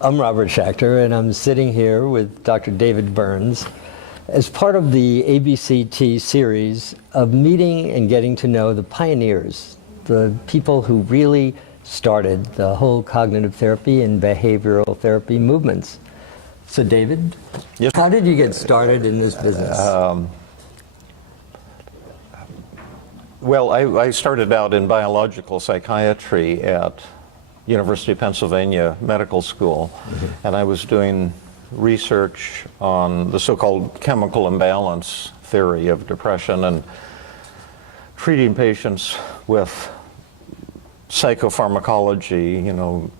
I'm Robert Schachter, and I'm sitting here with Dr. David Burns as part of the ABCT series of meeting and getting to know the pioneers, the people who really started the whole cognitive therapy and behavioral therapy movements. So David, yes. How did you get started in this business? Well, I started out in biological psychiatry at University of Pennsylvania Medical School, and I was doing research on the so-called chemical imbalance theory of depression and treating patients with psychopharmacology,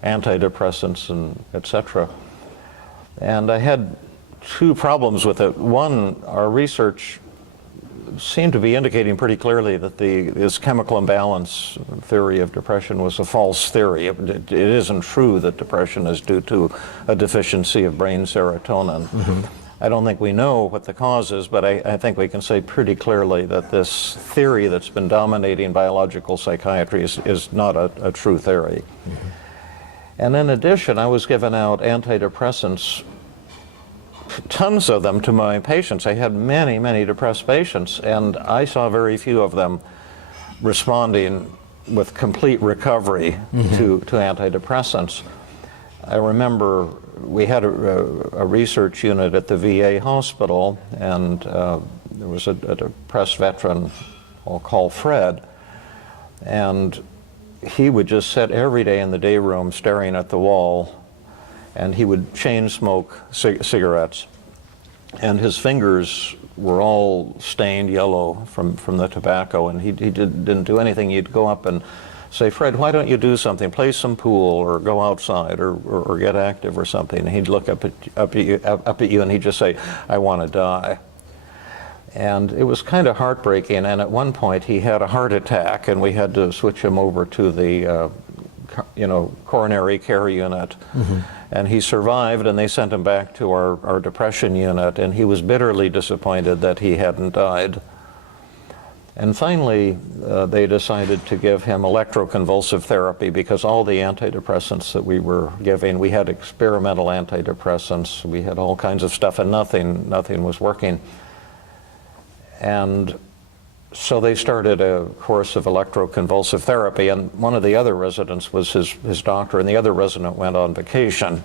antidepressants and etc. And I had two problems with it. One, our research seemed to be indicating pretty clearly that this chemical imbalance theory of depression was a false theory. It isn't true that depression is due to a deficiency of brain serotonin. I don't think we know what the cause is, but I think we can say pretty clearly that this theory that's been dominating biological psychiatry is not a true theory. And in addition, I was giving out antidepressants, tons of them, to my patients. I had many, many depressed patients, and I saw very few of them responding with complete recovery to antidepressants. I remember we had a research unit at the VA hospital, and there was a depressed veteran I'll call Fred, and he would just sit every day in the day room staring at the wall, and he would chain smoke cigarettes, and his fingers were all stained yellow from the tobacco, and he didn't do anything. He'd go up and say, "Fred, why don't you do something? Play some pool or go outside or get active or something." And he'd look up at you and he'd just say, "I want to die." And it was kind of heartbreaking, and at one point he had a heart attack, and we had to switch him over to the coronary care unit. And he survived, and they sent him back to our depression unit, and he was bitterly disappointed that he hadn't died. And finally, they decided to give him electroconvulsive therapy, because all the antidepressants that we were giving, we had experimental antidepressants, we had all kinds of stuff, and nothing was working. And so they started a course of electroconvulsive therapy, and one of the other residents was his doctor, and the other resident went on vacation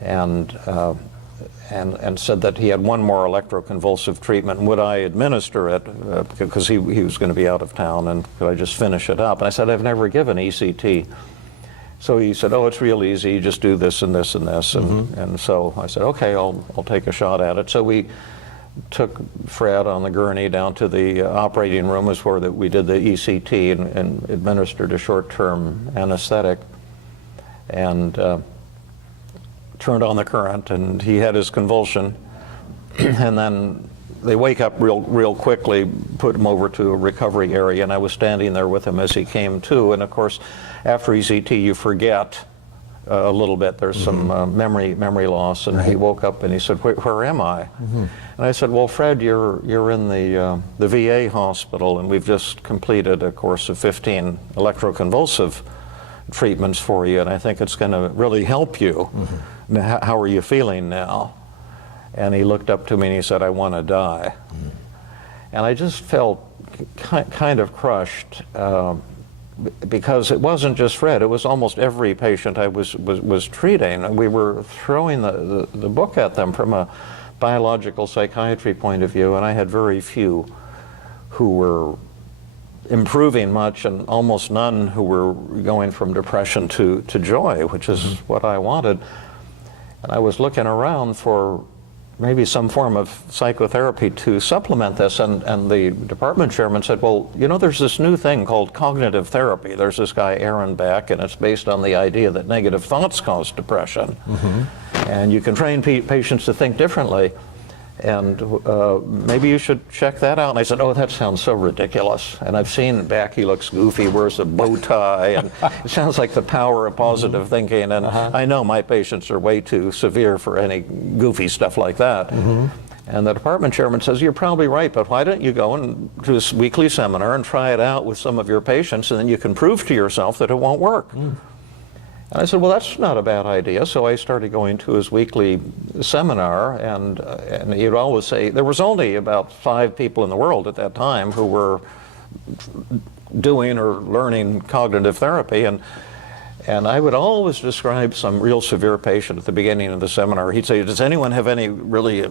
and said that he had one more electroconvulsive treatment, and would I administer it, because he was going to be out of town, and could I just finish it up? And I said, "I've never given ECT." So he said, "Oh, it's real easy, you just do this and this and this." And so I said, "Okay, I'll take a shot at it." So we took Fred on the gurney down to the operating room, is where we did the ECT, and administered a short-term anesthetic, and turned on the current, and he had his convulsion. And then they wake up real quickly, put him over to a recovery area, and I was standing there with him as he came to. And of course, after ECT, you forget a little bit. There's some memory loss, and he woke up and he said, "Where am I?" And I said, "Well, Fred, you're in the VA hospital, and we've just completed a course of 15 electroconvulsive treatments for you, and I think it's going to really help you. How are you feeling now?" And he looked up to me and he said, "I want to die." And I just felt kind of crushed, because it wasn't just Fred, it was almost every patient I was treating. We were throwing the book at them from a biological psychiatry point of view, and I had very few who were improving much, and almost none who were going from depression to joy, which is what I wanted. And I was looking around for maybe some form of psychotherapy to supplement this, and the department chairman said, "Well, there's this new thing called cognitive therapy. There's this guy Aaron Beck, and it's based on the idea that negative thoughts cause depression, and you can train patients to think differently, and maybe you should check that out." And I said, "Oh, that sounds so ridiculous. And I've seen Beck, he looks goofy, wears a bow tie, and it sounds like the power of positive thinking, and I know my patients are way too severe for any goofy stuff like that." And the department chairman says, "You're probably right, but why don't you go and do this weekly seminar and try it out with some of your patients, and then you can prove to yourself that it won't work." And I said, well, that's not a bad idea. So I started going to his weekly seminar, and he'd always say, there was only about 5 people in the world at that time who were doing or learning cognitive therapy. And I would always describe some real severe patient at the beginning of the seminar. He'd say, does anyone have any really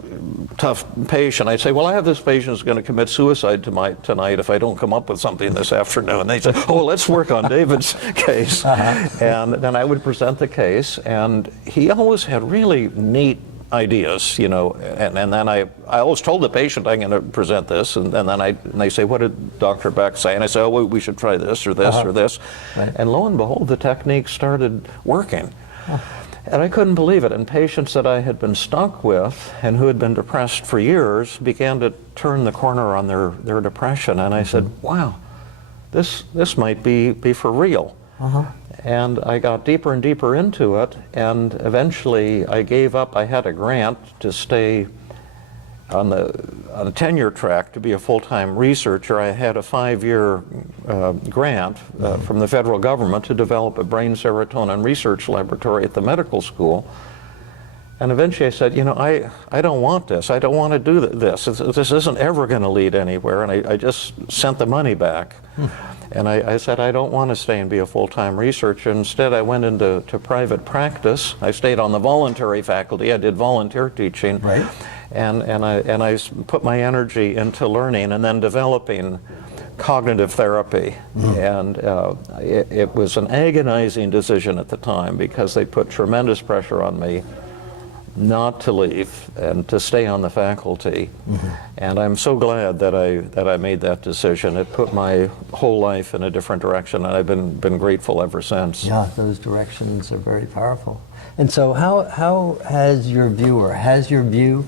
tough patient? I'd say, well, I have this patient who's going to commit suicide tonight if I don't come up with something this afternoon. And they'd say, oh, let's work on David's case. And then I would present the case, and he always had really neat ideas, you know, and then I always told the patient I'm going to present this, and then they say, what did Dr. Beck say? And I say, oh, we should try this or this or this. Right. And lo and behold, the technique started working. And I couldn't believe it. And patients that I had been stuck with and who had been depressed for years began to turn the corner on their depression. And I said, wow, this might be for real. And I got deeper and deeper into it, and eventually I gave up. I had a grant to stay on a tenure track to be a full-time researcher. I had a 5-year grant from the federal government to develop a brain serotonin research laboratory at the medical school. And eventually I said, you know, I don't want this. I don't want to do this. This isn't ever going to lead anywhere. And I just sent the money back. And I said, I don't want to stay and be a full-time researcher. Instead, I went into private practice. I stayed on the voluntary faculty. I did volunteer teaching. Right. And I put my energy into learning and then developing cognitive therapy. And it was an agonizing decision at the time because they put tremendous pressure on me not to leave and to stay on the faculty. And I'm so glad that I made that decision. It put my whole life in a different direction, and I've been grateful ever since. Yeah, those directions are very powerful. And so how has your view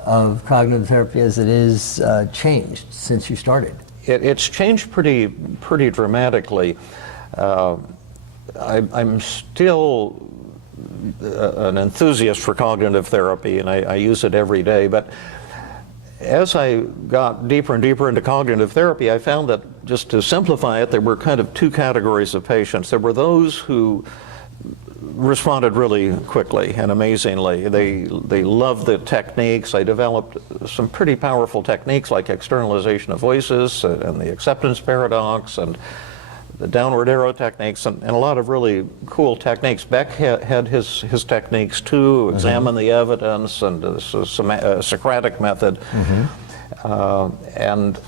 of cognitive therapy as it is changed since you started? It's changed pretty dramatically. I'm still an enthusiast for cognitive therapy, and I use it every day. But as I got deeper and deeper into cognitive therapy, I found that, just to simplify it, there were kind of 2 categories of patients. There were those who responded really quickly and amazingly. They loved the techniques. I developed some pretty powerful techniques like externalization of voices and the acceptance paradox and the downward arrow techniques, and a lot of really cool techniques. Beck had his techniques too, examine the evidence, and the Socratic method. And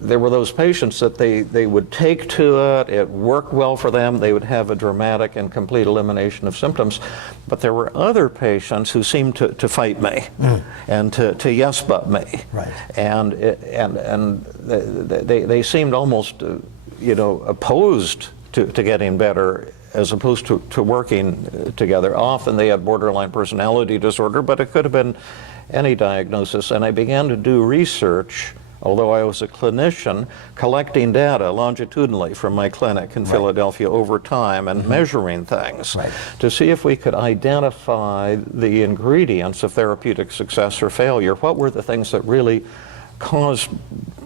there were those patients that they would take to it worked well for them, they would have a dramatic and complete elimination of symptoms. But there were other patients who seemed to fight me and to yes but me. Right. And they seemed almost opposed to getting better as opposed to working together. Often they had borderline personality disorder, but it could have been any diagnosis. And I began to do research, although I was a clinician, collecting data longitudinally from my clinic in Philadelphia over time and measuring things to see if we could identify the ingredients of therapeutic success or failure. What were the things that really caused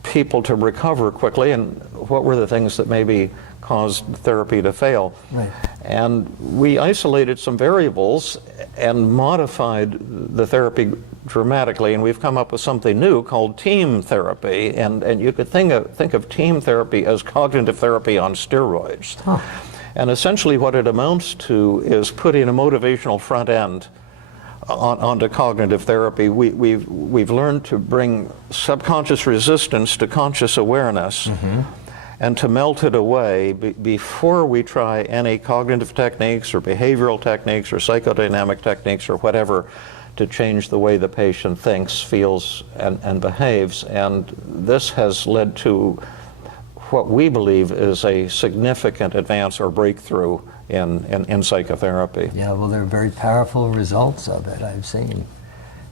people to recover quickly, and what were the things that maybe caused therapy to fail? Right. And we isolated some variables and modified the therapy dramatically, and we've come up with something new called team therapy, and you could think of team therapy as cognitive therapy on steroids. And essentially what it amounts to is putting a motivational front end onto cognitive therapy. We've learned to bring subconscious resistance to conscious awareness and to melt it away before we try any cognitive techniques or behavioral techniques or psychodynamic techniques or whatever to change the way the patient thinks, feels, and behaves. And this has led to what we believe is a significant advance or breakthrough in psychotherapy. Yeah, well, there are very powerful results of it, I've seen.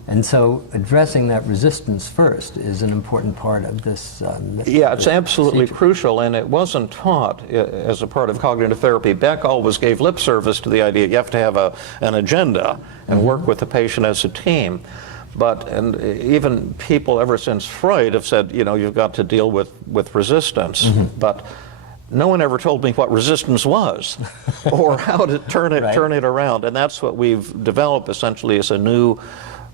And so addressing that resistance first is an important part of this. Yeah, it's absolutely crucial, and it wasn't taught as a part of cognitive therapy. Beck always gave lip service to the idea you have to have an agenda and work with the patient as a team. And even people ever since Freud have said, you've got to deal with resistance. But no one ever told me what resistance was or how to turn it, Right. turn it around. And that's what we've developed essentially as a new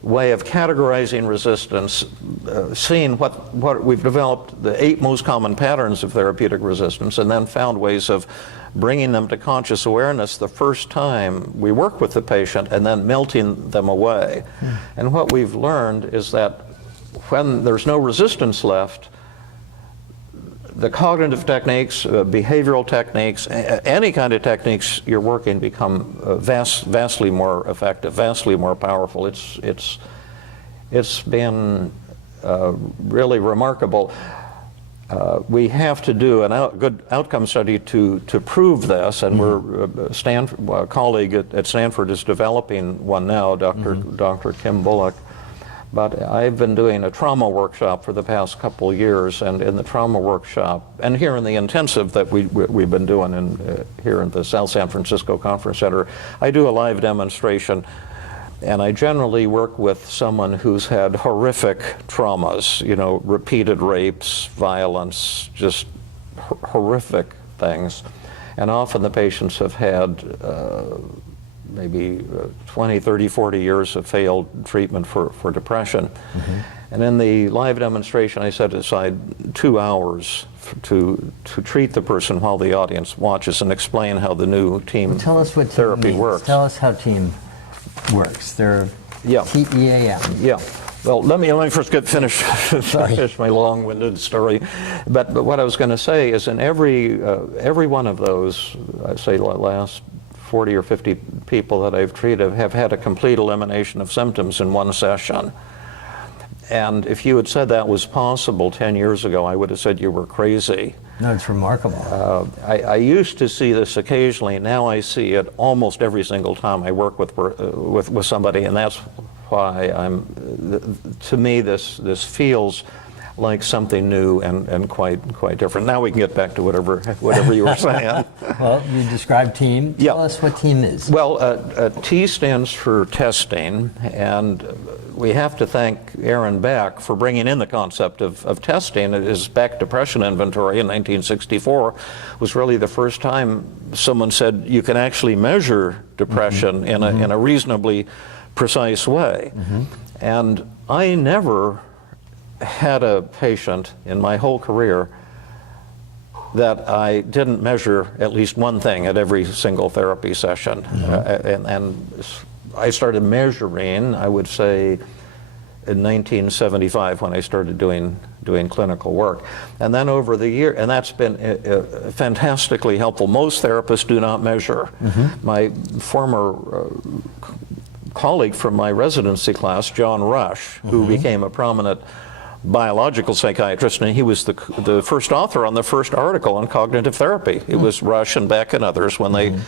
way of categorizing resistance, seeing what we've developed the 8 most common patterns of therapeutic resistance, and then found ways of bringing them to conscious awareness the first time we work with the patient, and then melting them away. And what we've learned is that when there's no resistance left, the cognitive techniques, behavioral techniques, any kind of techniques you're working become vastly more effective, vastly more powerful. It's been really remarkable. We have to do a good outcome study to prove this, and a colleague at Stanford is developing one now, Dr. Kim Bullock. But I've been doing a trauma workshop for the past couple of years, and in the trauma workshop, and here in the intensive that we've been doing here in the South San Francisco Conference Center, I do a live demonstration, and I generally work with someone who's had horrific traumas, you know, repeated rapes, violence, just horrific things. And often the patients have had maybe 20, 30, 40 years of failed treatment for depression. And in the live demonstration, I set aside 2 hours to treat the person while the audience watches and explain how the new team Tell us what team therapy means. works. Tell us how team works. They're Yeah. TEAM. Yeah. Well, let me first finish my long-winded story. But what I was going to say is in every one of those, I'd say the last 40 or 50 people that I've treated have had a complete elimination of symptoms in one session. And if you had said that was possible 10 years ago, I would have said you were crazy. No, it's remarkable. I used to see this occasionally. Now I see it almost every single time I work with somebody, and that's why to me this feels like something new and quite different. Now we can get back to whatever you were saying. Well, you described team. Yeah. Tell us what team is. Well, T stands for testing, and we have to thank Aaron Beck for bringing in the concept of testing. His Beck Depression Inventory in 1964 was really the first time someone said you can actually measure depression in a reasonably precise way. And I never had a patient in my whole career that I didn't measure at least one thing at every single therapy session. And I started measuring, I would say, in 1975 when I started doing clinical work. And then over the year, and that's been fantastically helpful. Most therapists do not measure. My former colleague from my residency class, John Rush, who became a prominent biological psychiatrist, and he was the first author on the first article on cognitive therapy. It was Rush and Beck and others when they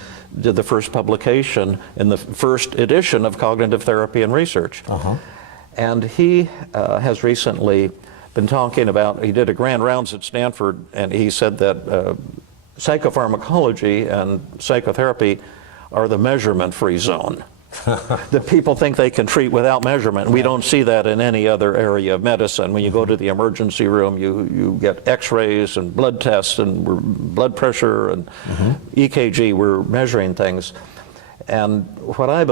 did the first publication in the first edition of Cognitive Therapy and Research. And he has recently been talking about, he did a grand rounds at Stanford, and he said that psychopharmacology and psychotherapy are the measurement-free zone. That people think they can treat without measurement. We don't see that in any other area of medicine. When you go to the emergency room, you get x-rays and blood tests and blood pressure and EKG. We're measuring things. And what I've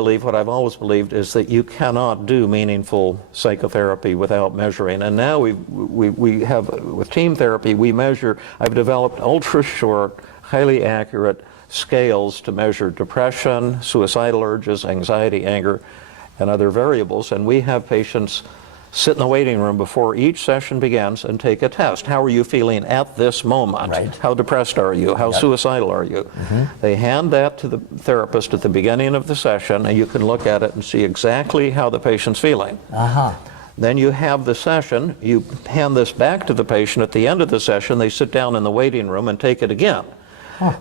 always believed, is that you cannot do meaningful psychotherapy without measuring. And now we have, with team therapy, we measure. I've developed ultra-short, highly accurate scales to measure depression, suicidal urges, anxiety, anger, and other variables. And we have patients sit in the waiting room before each session begins and take a test. How are you feeling at this moment? Right. How depressed are you? How suicidal are you? They hand that to the therapist at the beginning of the session, and you can look at it and see exactly how the patient's feeling. Then you have the session, you hand this back to the patient at the end of the session, they sit down in the waiting room and take it again.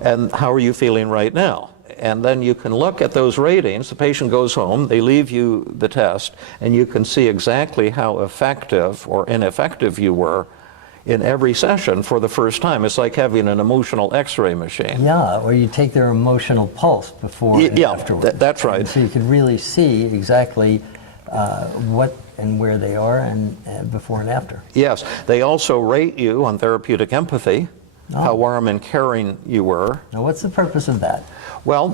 And how are you feeling right now? And then you can look at those ratings. The patient goes home, they leave you the test, and you can see exactly how effective or ineffective you were in every session for the first time. It's like having an emotional x-ray machine. Yeah, or you take their emotional pulse before and afterwards. That's right. And so you can really see exactly what and where they are and before and after. Yes, they also rate you on therapeutic empathy. how warm and caring you were. Now, what's the purpose of that? Well,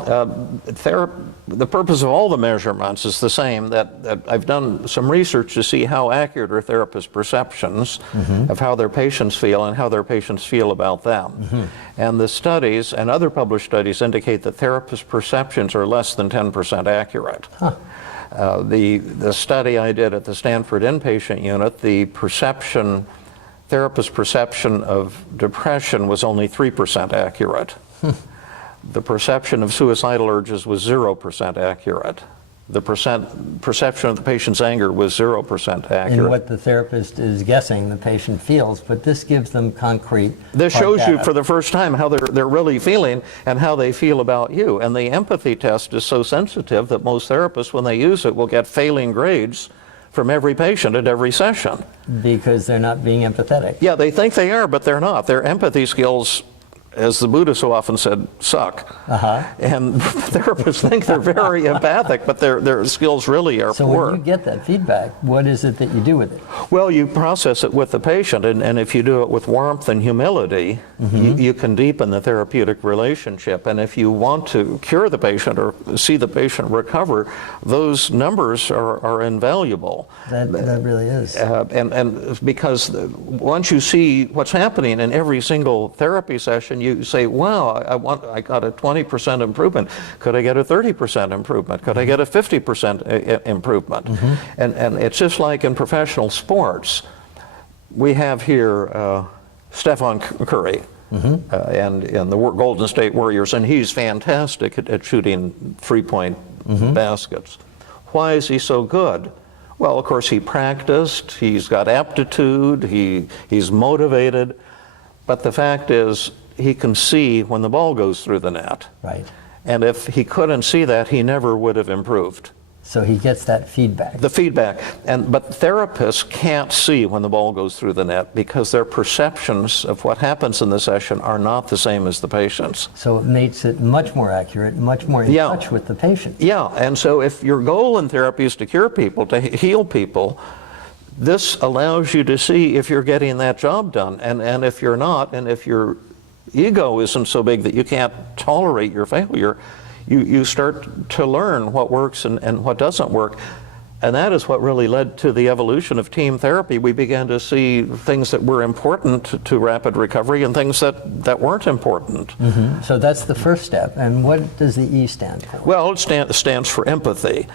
the purpose of all the measurements is the same, that I've done some research to see how accurate are therapists' perceptions of how their patients feel and how their patients feel about them. And the studies and other published studies indicate that therapists' perceptions are less than 10% accurate. The study I did at the Stanford inpatient unit, the therapist perception of depression was only 3% accurate. The perception of suicidal urges was 0% accurate. The perception of the patient's anger was 0% accurate. And what the therapist is guessing the patient feels, but this gives them concrete. This shows data. you for the first time how they're really feeling and how they feel about you. And the empathy test is so sensitive that most therapists, when they use it, will get failing grades from every patient at every session. Because they're not being empathetic. Yeah, they think they are, but they're not. Their empathy skills, as the Buddha so often said, suck. And therapists think they're very empathic, but their skills really are So poor. when you get that feedback, what is it that you do with it? Well, you process it with the patient, and if you do it with warmth and humility, you can deepen the therapeutic relationship. And if you want to cure the patient or see the patient recover, those numbers are invaluable. That really is. And because once you see what's happening in every single therapy session, you say, wow, I got a 20% improvement. Could I get a 30% improvement? Could I get a 50% improvement? And it's just like in professional sports. We have here Stephen Curry and the Golden State Warriors, and he's fantastic at shooting three-point baskets. Why is he so good? Well, of course, he practiced, he's got aptitude, he's motivated, but the fact is, he can see when the ball goes through the net. Right. And if he couldn't see that, he never would have improved. So he gets that feedback. The feedback. But therapists can't see when the ball goes through the net because their perceptions of what happens in the session are not the same as the patient's. So it makes it much more accurate, much more in touch with the patient. Yeah, and so if your goal in therapy is to cure people, to heal people, this allows you to see if you're getting that job done. And if you're not, and if your ego isn't so big that you can't tolerate your failure, you start to learn what works and what doesn't work. And that is what really led to the evolution of team therapy. We began to see things that were important to rapid recovery and things that weren't important. So that's the first step. And what does the E stand for? Well, it stands for empathy.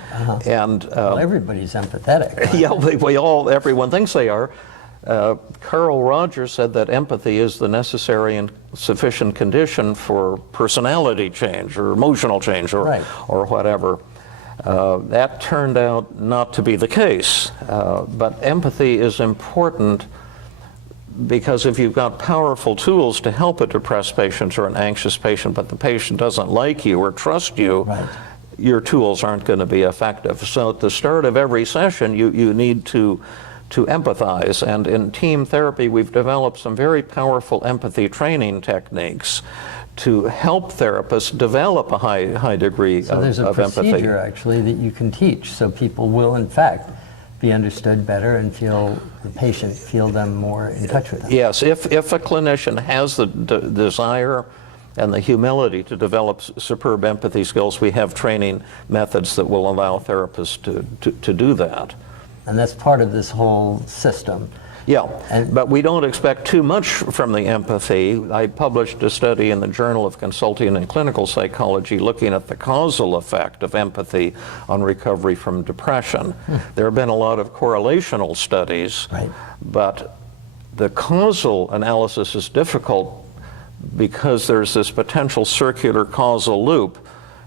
And well, everybody's empathetic. Right? Yeah, everyone thinks they are. Carl Rogers said that empathy is the necessary and sufficient condition for personality change or emotional change or whatever. That turned out not to be the case, but empathy is important because if you've got powerful tools to help a depressed patient or an anxious patient, but the patient doesn't like you or trust you, your tools aren't going to be effective. So at the start of every session, you need to empathize. And in team therapy, we've developed some very powerful empathy training techniques to help therapists develop a high degree of empathy. So there's a procedure actually that you can teach, so people will in fact be understood better and feel the patient feel them more in touch with them. Yes, if a clinician has the desire and the humility to develop superb empathy skills, we have training methods that will allow therapists to do that. And that's part of this whole system. Yeah, but we don't expect too much from the empathy. I published a study in the Journal of Consulting and Clinical Psychology looking at the causal effect of empathy on recovery from depression. There have been a lot of correlational studies, but the causal analysis is difficult because there's this potential circular causal loop.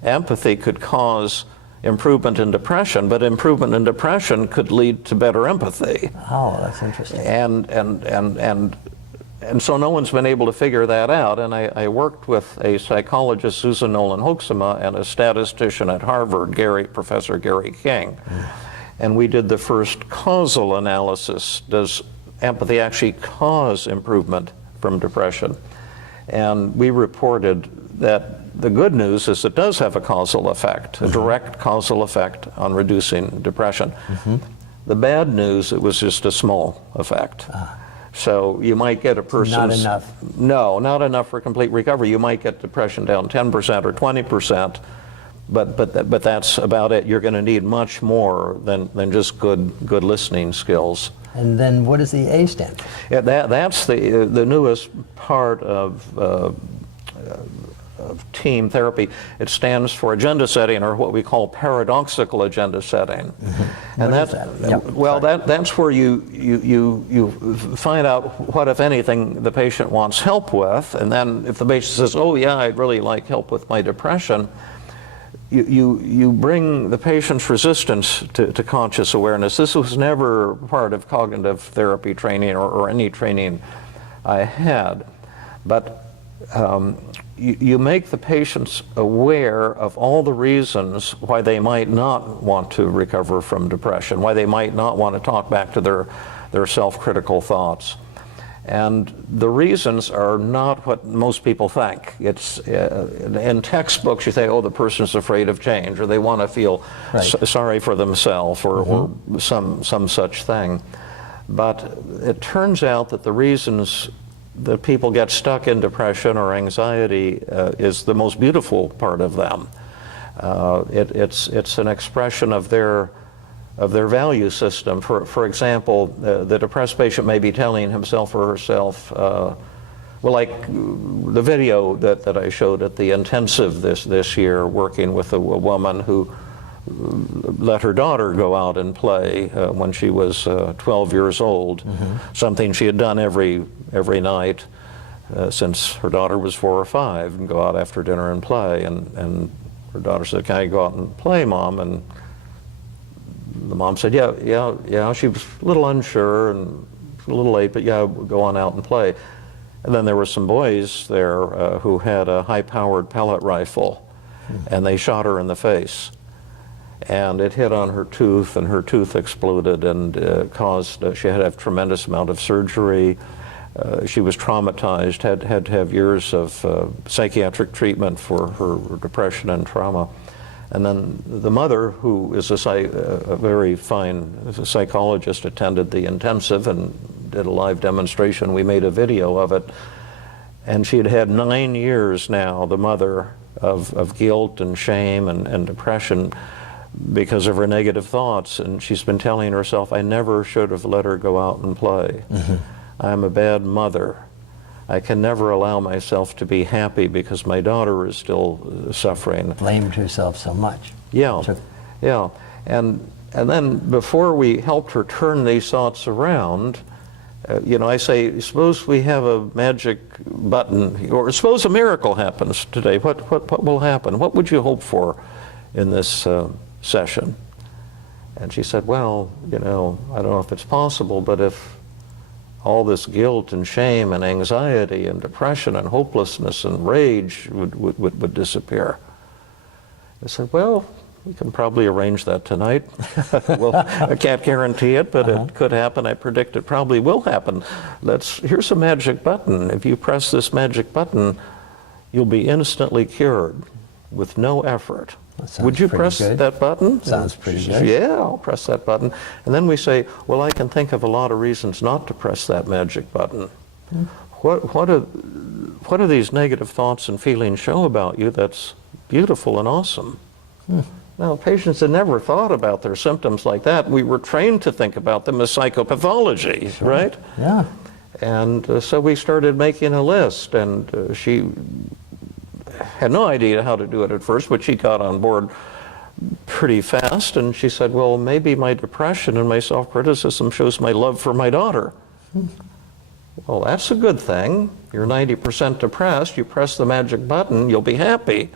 Empathy could cause improvement in depression, but improvement in depression could lead to better empathy. Oh, that's interesting. And so no one's been able to figure that out. And I worked with a psychologist, Susan Nolan Hoeksema, and a statistician at Harvard, Professor Gary King. And we did the first causal analysis. Does empathy actually cause improvement from depression? And we reported that the good news is it does have a causal effect, a direct causal effect on reducing depression. The bad news, it was just a small effect. So you might get a person's... Not enough. No, not enough for complete recovery. You might get depression down 10% or 20%, but that's about it. You're going to need much more than just good listening skills. And then what does the A stand for? Yeah, that's the newest part of team therapy. It stands for agenda setting, or what we call paradoxical agenda setting. Mm-hmm. And what is that? Yep. Well, that's where you find out what, if anything, the patient wants help with, and then if the patient says, "Oh yeah, I'd really like help with my depression," you bring the patient's resistance to conscious awareness. This was never part of cognitive therapy training or any training I had, but you make the patients aware of all the reasons why they might not want to recover from depression, why they might not want to talk back to their self-critical thoughts. And the reasons are not what most people think. It's in textbooks you say, oh, the person's afraid of change, or they want to feel sorry for themselves, or some such thing. But it turns out that the reasons that people get stuck in depression or anxiety is the most beautiful part of them. It's an expression of their value system. For example, the depressed patient may be telling himself or herself, well, like the video that I showed at the intensive this year, working with a woman who let her daughter go out and play when she was 12 years old, something she had done every night since her daughter was 4 or 5, and go out after dinner and play. And her daughter said, "Can I go out and play, Mom?" And the mom said, yeah. She was a little unsure and a little late, but yeah, go on out and play. And then there were some boys there who had a high-powered pellet rifle, and they shot her in the face. And it hit on her tooth, and her tooth exploded, and caused, she had to have a tremendous amount of surgery. She was traumatized, had to have years of psychiatric treatment for her depression and trauma. And then the mother, who is a very fine psychologist, attended the intensive and did a live demonstration. We made a video of it. And she had had 9 years now, the mother, of guilt and shame and depression because of her negative thoughts. And she's been telling herself, I never should have let her go out and play. I'm a bad mother. I can never allow myself to be happy because my daughter is still suffering. Blamed herself so much. Yeah, yeah. And then before we helped her turn these thoughts around, I say, suppose we have a magic button, or suppose a miracle happens today. What will happen? What would you hope for in this session? And she said, well, I don't know if it's possible, but if all this guilt and shame and anxiety and depression and hopelessness and rage would disappear. I said, well, we can probably arrange that tonight. Well, I can't guarantee it, but it could happen. I predict it probably will happen. Here's a magic button. If you press this magic button, you'll be instantly cured with no effort. Would you press that button? Sounds pretty good. Yeah, I'll press that button. And then we say, well, I can think of a lot of reasons not to press that magic button. What do these negative thoughts and feelings show about you that's beautiful and awesome? Now, patients had never thought about their symptoms like that. We were trained to think about them as psychopathology, right? Yeah. And so we started making a list, and she had no idea how to do it at first, but she got on board pretty fast, and she said, well, maybe my depression and my self-criticism shows my love for my daughter. Well, that's a good thing. You're 90% depressed, you press the magic button, you'll be happy.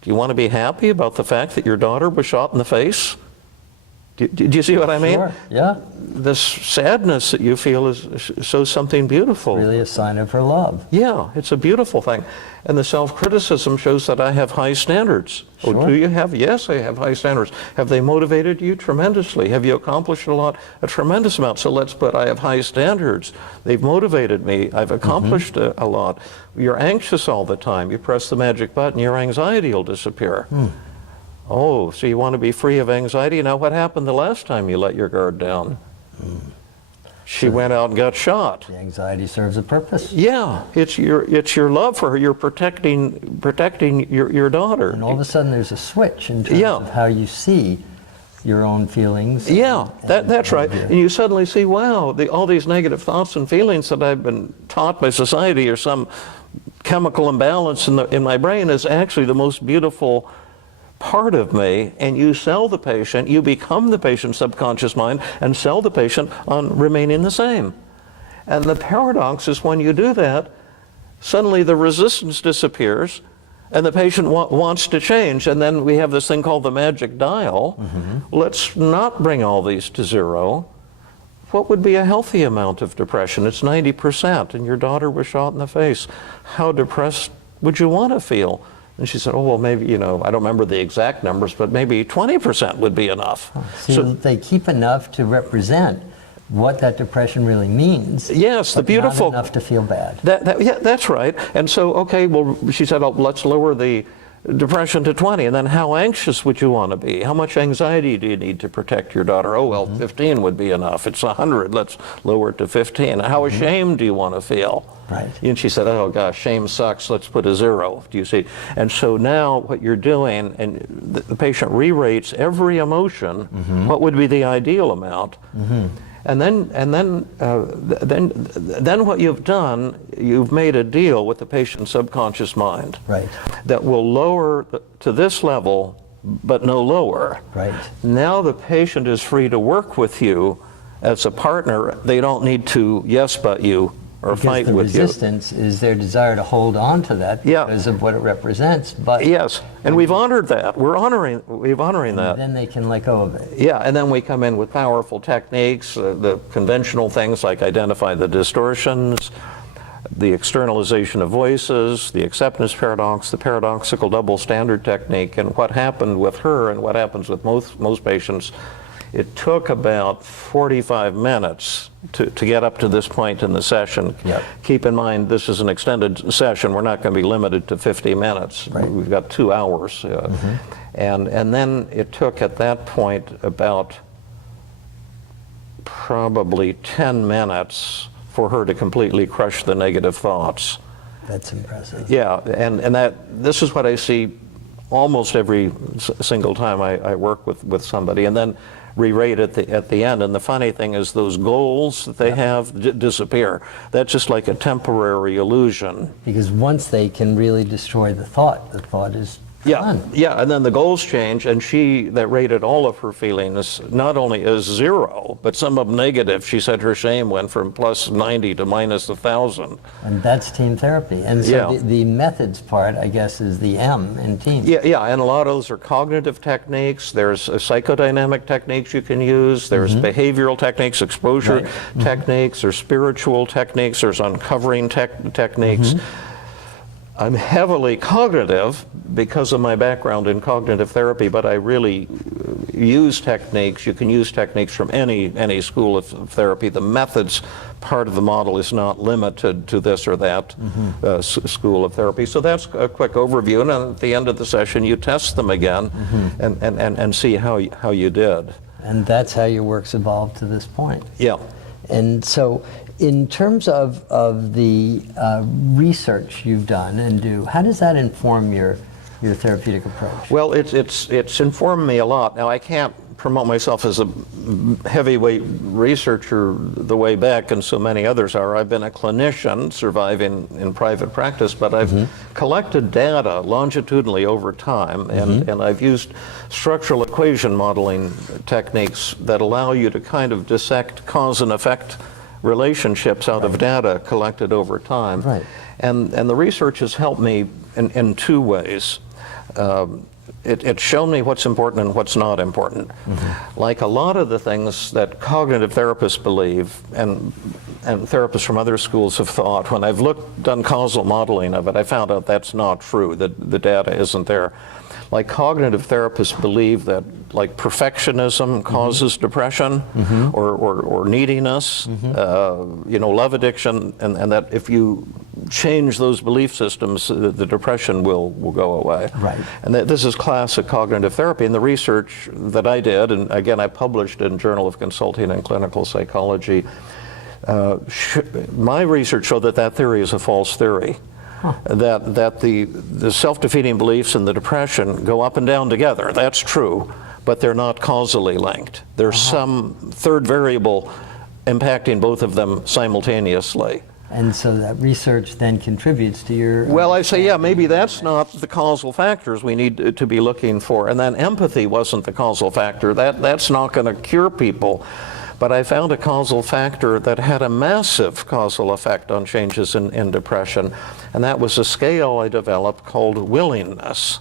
Do you want to be happy about the fact that your daughter was shot in the face? Do you see what I mean? Sure, yeah. This sadness that you feel shows something beautiful. Really a sign of her love. Yeah, it's a beautiful thing. And the self-criticism shows that I have high standards. Sure. Oh, do you have? Yes, I have high standards. Have they motivated you? Tremendously. Have you accomplished a lot? A tremendous amount. So let's put, I have high standards. They've motivated me. I've accomplished a lot. You're anxious all the time. You press the magic button, your anxiety will disappear. Oh, so you want to be free of anxiety? Now, what happened the last time you let your guard down? She went out and got shot. The anxiety serves a purpose. Yeah, it's your love for her. You're protecting your daughter. And all of a sudden there's a switch in terms Yeah. of how you see your own feelings. Yeah, that's right. And you suddenly see, wow, all these negative thoughts and feelings that I've been taught by society or some chemical imbalance in my brain is actually the most beautiful part of me. And you sell the patient, you become the patient's subconscious mind and sell the patient on remaining the same. And the paradox is when you do that, suddenly the resistance disappears and the patient wants to change. And then we have this thing called the magic dial. Let's not bring all these to zero. What would be a healthy amount of depression? It's 90%, and your daughter was shot in the face. How depressed would you want to feel? And she said, oh, well, maybe, I don't remember the exact numbers, but maybe 20% would be enough. So they keep enough to represent what that depression really means. Yes, the beautiful. Not enough to feel bad. Yeah, that's right. And so, okay, well, she said, oh, let's lower the depression to 20. And then how anxious would you want to be? How much anxiety do you need to protect your daughter? Oh, well, 15 would be enough. It's 100. Let's lower it to 15. How ashamed do you want to feel? Right. And she said, oh, gosh, shame sucks. Let's put a 0. Do you see? And so now what you're doing, and the patient re-rates every emotion, what would be the ideal amount? And then what you've done, you've made a deal with the patient's subconscious mind. Right. That will lower to this level, but no lower. Right. Now the patient is free to work with you as a partner. They don't need to yes but you or Because fight the with you. resistance is their desire to hold on to that because of what it represents. But Yes, and we've honored that. We're honoring that. then they can let go of it. Yeah, and then we come in with powerful techniques, the conventional things like identify the distortions, the externalization of voices, the acceptance paradox, the paradoxical double standard technique. And what happened with her and what happens with most patients, it took about 45 minutes to get up to this point in the session. Yep. Keep in mind, this is an extended session. We're not going to be limited to 50 minutes. Right. We've got 2 hours. And then it took at that point about probably 10 minutes for her to completely crush the negative thoughts. That's impressive. Yeah, and this is what I see almost every single time I work with somebody, and then re-rate at the end. And the funny thing is those goals that they have disappear. That's just like a temporary illusion. Because once they can really destroy the thought is gone. Yeah, and then the goals change, and she that rated all of her feelings not only is 0, but some of them negative. She said her shame went from plus 90 to minus 1,000. And that's team therapy. And so the methods part, I guess, is the M in team. Yeah, and a lot of those are cognitive techniques. There's psychodynamic techniques you can use. There's behavioral techniques, exposure techniques. There's spiritual techniques. There's uncovering techniques. I'm heavily cognitive because of my background in cognitive therapy, but I really use techniques. You can use techniques from any school of therapy. The methods part of the model is not limited to this or that school of therapy. So that's a quick overview, and at the end of the session you test them again and see how you did. And that's how your work's evolved to this point. Yeah. And so in terms of the research you've done and do, how does that inform your therapeutic approach? Well, it's informed me a lot. Now, I can't promote myself as a heavyweight researcher the way back, and so many others are. I've been a clinician surviving in private practice, but I've collected data longitudinally over time, and I've used structural equation modeling techniques that allow you to kind of dissect cause and effect relationships out of data collected over time. Right. And the research has helped me in 2 ways. It's shown me what's important and what's not important. Like a lot of the things that cognitive therapists believe and therapists from other schools have thought, when I've done causal modeling of it, I found out that's not true, that the data isn't there. Like cognitive therapists believe that like perfectionism causes depression or neediness, love addiction, and that if you change those belief systems, the depression will go away. Right. And this is classic cognitive therapy. And the research that I did, and again I published in Journal of Consulting and Clinical Psychology, My research showed that that theory is a false theory. That the self-defeating beliefs and the depression go up and down together. That's true, but they're not causally linked. There's some third variable impacting both of them simultaneously. And so that research then contributes to your... Well, I say, yeah, maybe that's not the causal factors we need to be looking for. And then empathy wasn't the causal factor. That's not going to cure people. But I found a causal factor that had a massive causal effect on changes in depression. And that was a scale I developed called willingness.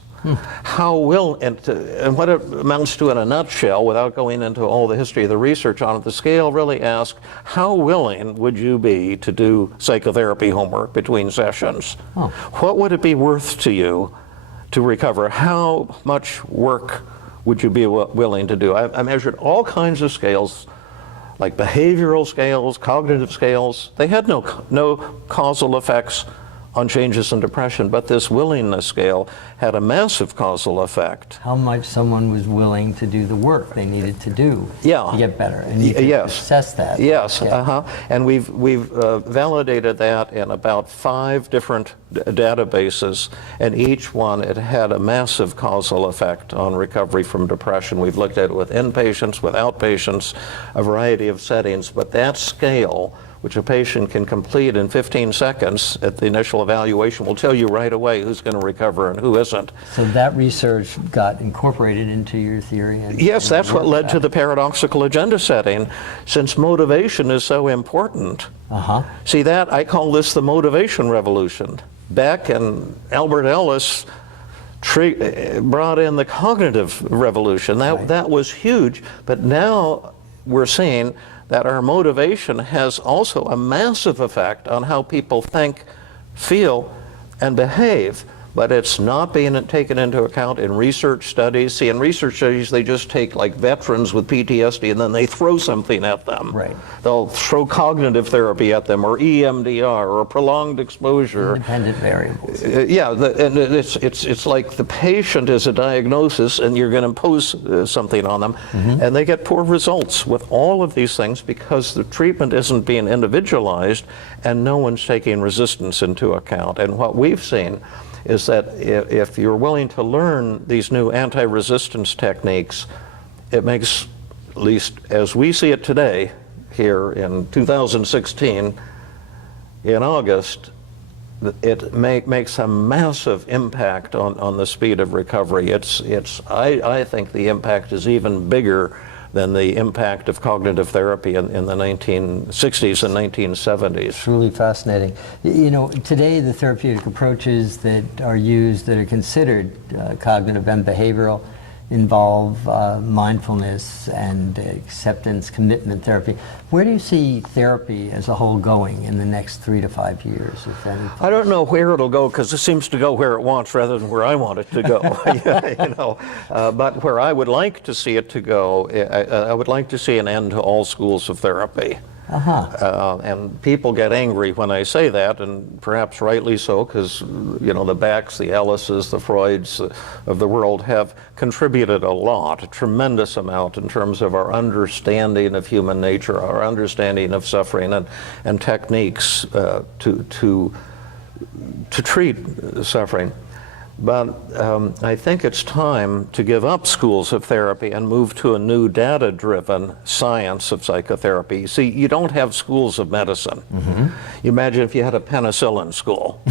How and what it amounts to in a nutshell, without going into all the history of the research on it, the scale really asked, how willing would you be to do psychotherapy homework between sessions? What would it be worth to you to recover? How much work would you be willing to do? I measured all kinds of scales, like behavioral scales, cognitive scales. They had no causal effects on changes in depression, but this willingness scale had a massive causal effect. How much someone was willing to do the work they needed to do to get better, and you could assess that. Yes, and we've validated that in about 5 different databases, and each one, it had a massive causal effect on recovery from depression. We've looked at it with inpatients, with outpatients, a variety of settings, but that scale, which a patient can complete in 15 seconds at the initial evaluation, will tell you right away who's going to recover and who isn't. So that research got incorporated into your theory? Yes, that's what led to the paradoxical agenda setting, since motivation is so important. See, that I call this the motivation revolution. Beck and Albert Ellis brought in the cognitive revolution. That was huge, but now we're seeing that our motivation has also a massive effect on how people think, feel, and behave. But it's not being taken into account in research studies. See, in research studies, they just take like veterans with PTSD and then they throw something at them. Right. They'll throw cognitive therapy at them, or EMDR, or prolonged exposure. Independent variables. And it's like the patient is a diagnosis and you're going to impose something on them. And they get poor results with all of these things because the treatment isn't being individualized and no one's taking resistance into account. And what we've seen is that if you're willing to learn these new anti-resistance techniques, it makes, at least as we see it today, here in 2016, in August, it makes a massive impact on the speed of recovery. I think the impact is even bigger than the impact of cognitive therapy in the 1960s and 1970s. Truly fascinating. You know, today the therapeutic approaches that are used, that are considered cognitive and behavioral, involve mindfulness and acceptance, commitment therapy. Where do you see therapy as a whole going in the next 3 to 5 years, if anything? I don't know where it'll go, because it seems to go where it wants rather than where I want it to go. You know, but where I would like to see it to go, I would like to see an end to all schools of therapy. And people get angry when I say that, and perhaps rightly so, because you know, the Becks, the Ellises, the Freuds of the world have contributed a lot, a tremendous amount, in terms of our understanding of human nature, our understanding of suffering, and techniques to treat suffering. But I think it's time to give up schools of therapy and move to a new data-driven science of psychotherapy. See, you don't have schools of medicine. You imagine if you had a penicillin school.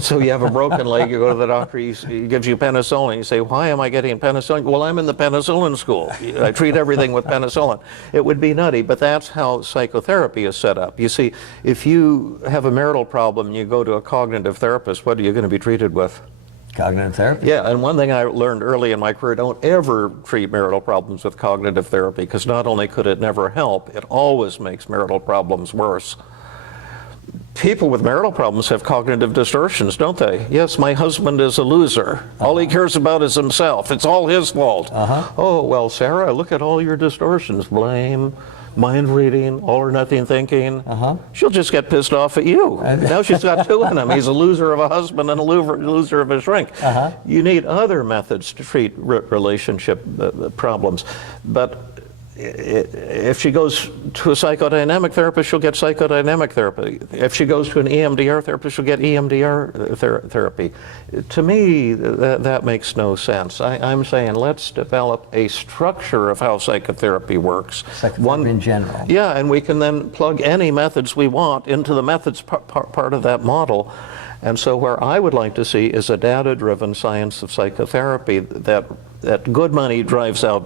So you have a broken leg, you go to the doctor, he gives you penicillin. You say, why am I getting penicillin? Well, I'm in the penicillin school. I treat everything with penicillin. It would be nutty, but that's how psychotherapy is set up. You see, if you have a marital problem and you go to a cognitive therapist, what are you going to be treated with? Cognitive therapy? Yeah, and one thing I learned early in my career, don't ever treat marital problems with cognitive therapy, because not only could it never help, it always makes marital problems worse. People with marital problems have cognitive distortions, don't they? Yes, my husband is a loser. All he cares about is himself. It's all his fault. Oh, well, Sarah, look at all your distortions. Blame, mind reading, all or nothing thinking. She'll just get pissed off at you. Now she's got 2 in him. He's a loser of a husband and a loser of a shrink. You need other methods to treat relationship problems. But if she goes to a psychodynamic therapist, she'll get psychodynamic therapy. If she goes to an EMDR therapist, she'll get EMDR therapy. To me, that makes no sense. I'm saying let's develop a structure of how psychotherapy works. Psychotherapy in general. Yeah, and we can then plug any methods we want into the methods part of that model. And so where I would like to see is a data-driven science of psychotherapy that good money drives out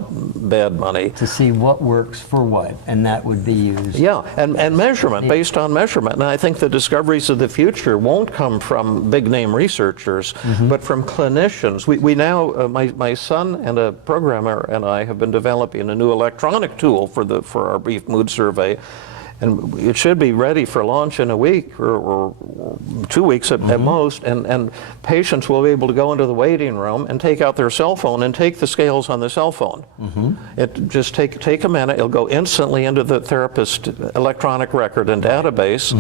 bad money. To see what works for what, and that would be used. Yeah, and measurement, based on measurement. And I think the discoveries of the future won't come from big-name researchers, but from clinicians. We now, my son and a programmer and I have been developing a new electronic tool for our brief mood survey. And it should be ready for launch in a week or 2 weeks at most, and patients will be able to go into the waiting room and take out their cell phone and take the scales on the cell phone. It just take a minute, it'll go instantly into the therapist's electronic record and database,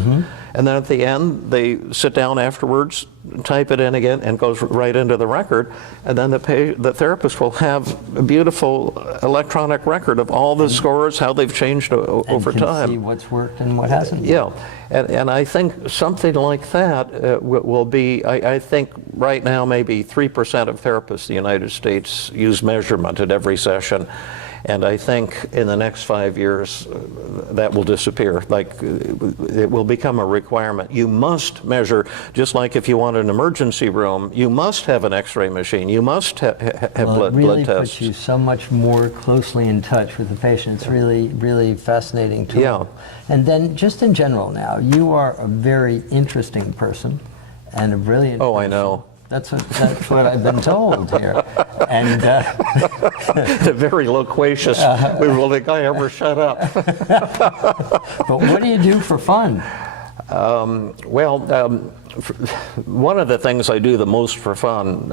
and then at the end they sit down afterwards, type it in again, and goes right into the record, and then the therapist will have a beautiful electronic record of all the scores, how they've changed over time. See what's worked and what hasn't. Yeah, and I think something like that will be, I think right now maybe 3% of therapists in the United States use measurement at every session. And I think in the next 5 years, that will disappear. Like, it will become a requirement. You must measure, just like if you want an emergency room, you must have an x-ray machine. You must have blood tests. It really puts you so much more closely in touch with the patient. It's really, really fascinating tool. Yeah. And then just in general now, you are a very interesting person and a brilliant person. I know. That's what I've been told here. And very loquacious. Will the guy ever shut up? But what do you do for fun? One of the things I do the most for fun,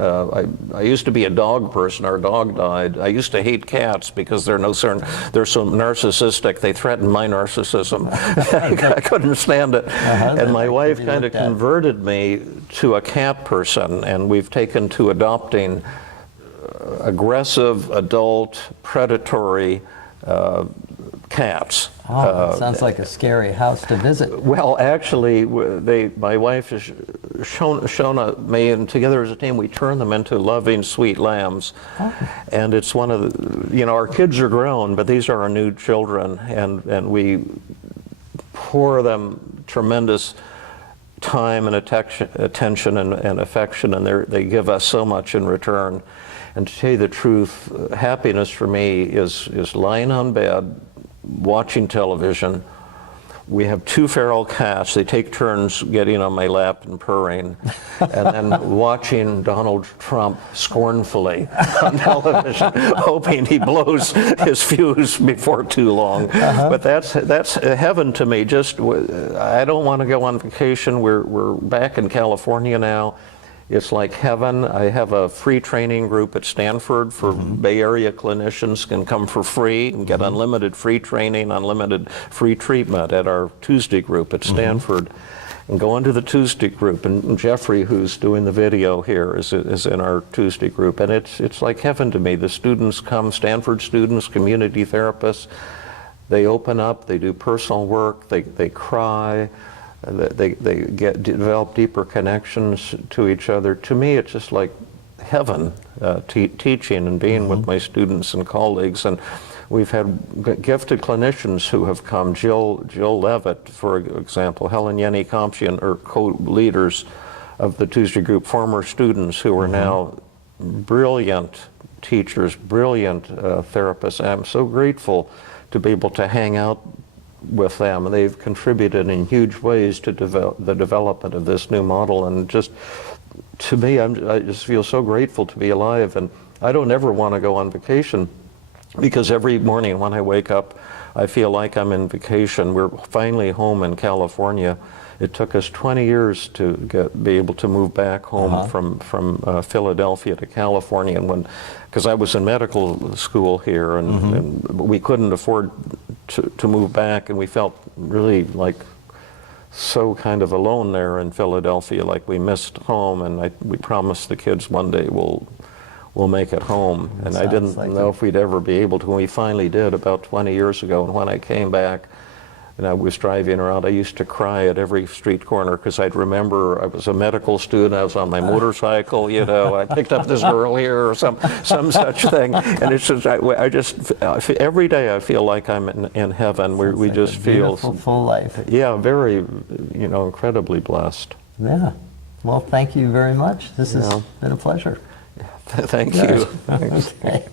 I used to be a dog person. Our dog died. I used to hate cats because they're so narcissistic. They threaten my narcissism. I couldn't stand it. And my wife kind of converted me to a cat person, and we've taken to adopting aggressive, adult, predatory cats. Sounds like a scary house to visit. Well, actually, my wife has shown me, and together as a team, we turn them into loving, sweet lambs. And it's one of the, our kids are grown, but these are our new children, and we pour them tremendous time and attention and affection, and they give us so much in return. And to tell you the truth, happiness for me is lying on bed, watching television. We have 2 feral cats. They take turns getting on my lap and purring, and then watching Donald Trump scornfully on television, hoping he blows his fuse before too long. But that's heaven to me. I don't want to go on vacation. We're back in California now. It's like heaven. I have a free training group at Stanford for Bay Area clinicians, can come for free and get unlimited free training, unlimited free treatment at our Tuesday group at Stanford. And go into the Tuesday group, and Jeffrey, who's doing the video here, is in our Tuesday group. And it's like heaven to me. The students come, Stanford students, community therapists, they open up, they do personal work, they cry. They develop deeper connections to each other. To me, it's just like heaven, teaching and being with my students and colleagues. And we've had gifted clinicians who have come. Jill Levitt, for example, Helen Yenny Comption are co-leaders of the Tuesday group, former students who are now brilliant teachers, brilliant therapists. And I'm so grateful to be able to hang out with them. They've contributed in huge ways to the development of this new model, and just to me, I just feel so grateful to be alive. And I don't ever want to go on vacation, because every morning when I wake up, I feel like I'm in vacation. We're finally home in California. It took us 20 years to be able to move back home from Philadelphia to California, and because I was in medical school here, and we couldn't afford to move back, and we felt really like so kind of alone there in Philadelphia, like we missed home. And we promised the kids one day we'll we'll make it home. And I didn't know if we'd ever be able to. When we finally did about 20 years ago, and when I came back and I was driving around, I used to cry at every street corner because I'd remember I was a medical student, I was on my motorcycle, you know, I picked up this girl here or some such thing. And it's just, I just, every day I feel like I'm in heaven. We like just a feel. beautiful, full life. Yeah, very, you know, incredibly blessed. Yeah. Well, thank you very much. This has been a pleasure. Thank you. Thanks. Okay.